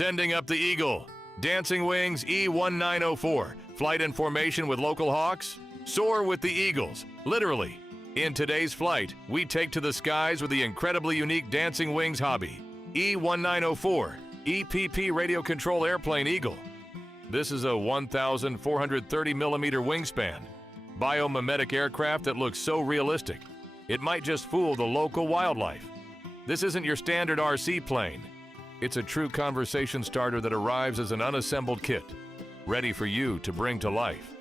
Sending up the Eagle. Dancing Wings E1904. Flight in formation with local hawks. Soar with the Eagles. Literally. In today's flight, we take to the skies with the incredibly unique Dancing Wings hobby. E1904. EPP Radio Control Airplane Eagle. This is a 1,430 millimeter wingspan. Biomimetic aircraft that looks so realistic, it might just fool the local wildlife. This isn't your standard RC plane. It's a true conversation starter that arrives as an unassembled kit, ready for you to bring to life.